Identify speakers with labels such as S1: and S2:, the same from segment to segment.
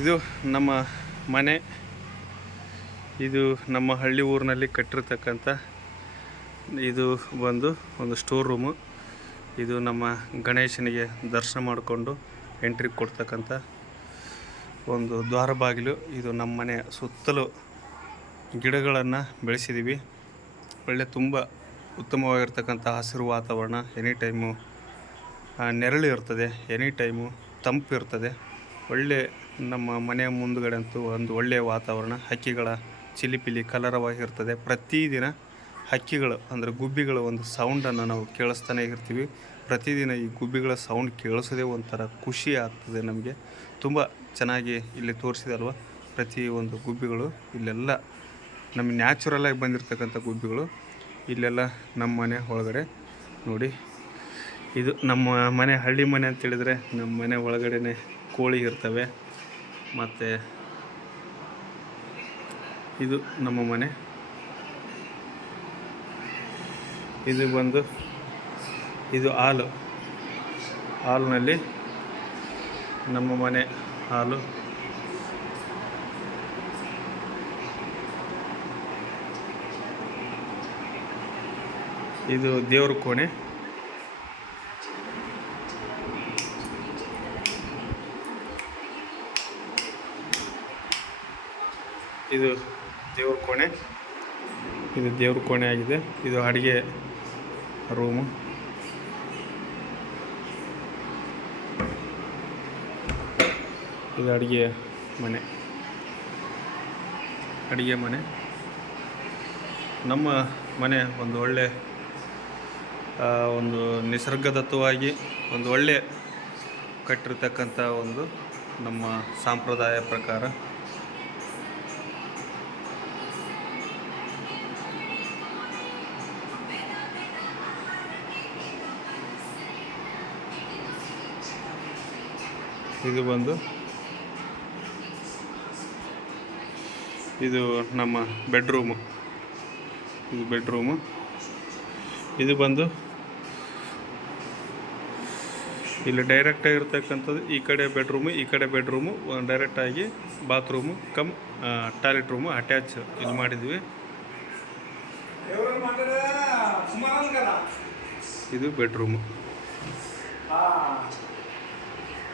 S1: ಇದು ನಮ್ಮ ಮನೆ. ಇದು ನಮ್ಮ ಹಳ್ಳಿ ಊರಿನಲ್ಲಿ ಕಟ್ಟಿರ್ತಕ್ಕಂಥ ಇದು ಬಂದು ಒಂದು ಸ್ಟೋರ್ ರೂಮು ಇದು ನಮ್ಮ ಗಣೇಶನಿಗೆ ದರ್ಶನ ಮಾಡಿಕೊಂಡು ಎಂಟ್ರಿ ಕೊಡ್ತಕ್ಕಂಥ ಒಂದು ದ್ವಾರ ಬಾಗಿಲು. ಇದು ನಮ್ಮ ಮನೆಯ ಸುತ್ತಲೂ ಗಿಡಗಳನ್ನು ಬೆಳೆಸಿದ್ದೀವಿ ಒಳ್ಳೆ ತುಂಬ ಉತ್ತಮವಾಗಿರ್ತಕ್ಕಂಥ ಹಸಿರು ವಾತಾವರಣ ಎನಿ ಟೈಮು ನೆರಳು ಇರ್ತದೆ ಎನಿ ಟೈಮು ತಂಪು ಇರ್ತದೆ. ಒಳ್ಳೆ ನಮ್ಮ ಮನೆಯ ಮುಂದುಗಡೆ ಅಂತೂ ಒಂದು ಒಳ್ಳೆಯ ವಾತಾವರಣ, ಹಕ್ಕಿಗಳ ಚಿಲಿಪಿಲಿ ಕಲರವಾಗಿರ್ತದೆ. ಪ್ರತಿದಿನ ಹಕ್ಕಿಗಳು ಅಂದರೆ ಗುಬ್ಬಿಗಳ ಒಂದು ಸೌಂಡನ್ನು ನಾವು ಕೇಳಿಸ್ತಾನೆ ಇರ್ತೀವಿ. ಪ್ರತಿದಿನ ಈ ಗುಬ್ಬಿಗಳ ಸೌಂಡ್ ಕೇಳಿಸೋದೇ ಒಂಥರ ಖುಷಿ ಆಗ್ತದೆ ನಮಗೆ. ತುಂಬ ಚೆನ್ನಾಗಿ ಇಲ್ಲಿ ತೋರಿಸಿದಲ್ವ? ಪ್ರತಿ ಒಂದು ಗುಬ್ಬಿಗಳು, ಇಲ್ಲೆಲ್ಲ ನಮ್ಮ ನ್ಯಾಚುರಲಾಗಿ ಬಂದಿರತಕ್ಕಂಥ ಗುಬ್ಬಿಗಳು. ಇಲ್ಲೆಲ್ಲ ನಮ್ಮ ಮನೆ ಒಳಗಡೆ ನೋಡಿ. ಇದು ನಮ್ಮ ಮನೆ ಹಳ್ಳಿ ಮನೆ ಅಂತ ಹೇಳಿದ್ರೆ ನಮ್ಮ ಮನೆ ಒಳಗಡೆನೆ ಕೋಳಿ ಇರ್ತವೆ. ಮತ್ತು ಇದು ನಮ್ಮ ಮನೆ. ಇದು ಬಂದು, ಇದು ಹಾಲು. ಹಾಲಿನಲ್ಲಿ ನಮ್ಮ ಮನೆ ಹಾಲು. ಇದು ದೇವ್ರ ಕೋಣೆ. ಇದು ದೇವ್ರ ಕೋಣೆ. ಇದು ದೇವ್ರ ಕೋಣೆ ಆಗಿದೆ. ಇದು ಅಡುಗೆ ರೂಮು. ಇದು ಅಡುಗೆ ಮನೆ. ಅಡುಗೆ ಮನೆ. ನಮ್ಮ ಮನೆ ಒಂದು ಒಳ್ಳೆ ಒಂದು ನಿಸರ್ಗದತ್ತವಾಗಿ ಒಂದು ಒಳ್ಳೆ ಕಟ್ಟಿರ್ತಕ್ಕಂಥ ಒಂದು ನಮ್ಮ ಸಂಪ್ರದಾಯ ಪ್ರಕಾರ ಇದು ಬಂದು ಇದು ನಮ್ಮ ಬೆಡ್ರೂಮು. ಇದು ಬೆಡ್ರೂಮು. ಇದು ಬಂದು ಇಲ್ಲಿ ಡೈರೆಕ್ಟಾಗಿರ್ತಕ್ಕಂಥದ್ದು ಈ ಕಡೆ ಬೆಡ್ರೂಮು, ಈ ಕಡೆ ಬೆಡ್ರೂಮು ಡೈರೆಕ್ಟಾಗಿ bathroom, cum toilet room attach ಇಲ್ಲಿ ಮಾಡಿದ್ವಿ. ಇದು ಬೆಡ್ರೂಮು.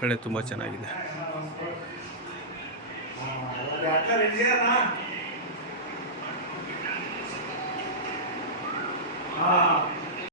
S1: ಬೆಳೆ ತುಂಬ ಚೆನ್ನಾಗಿದೆ.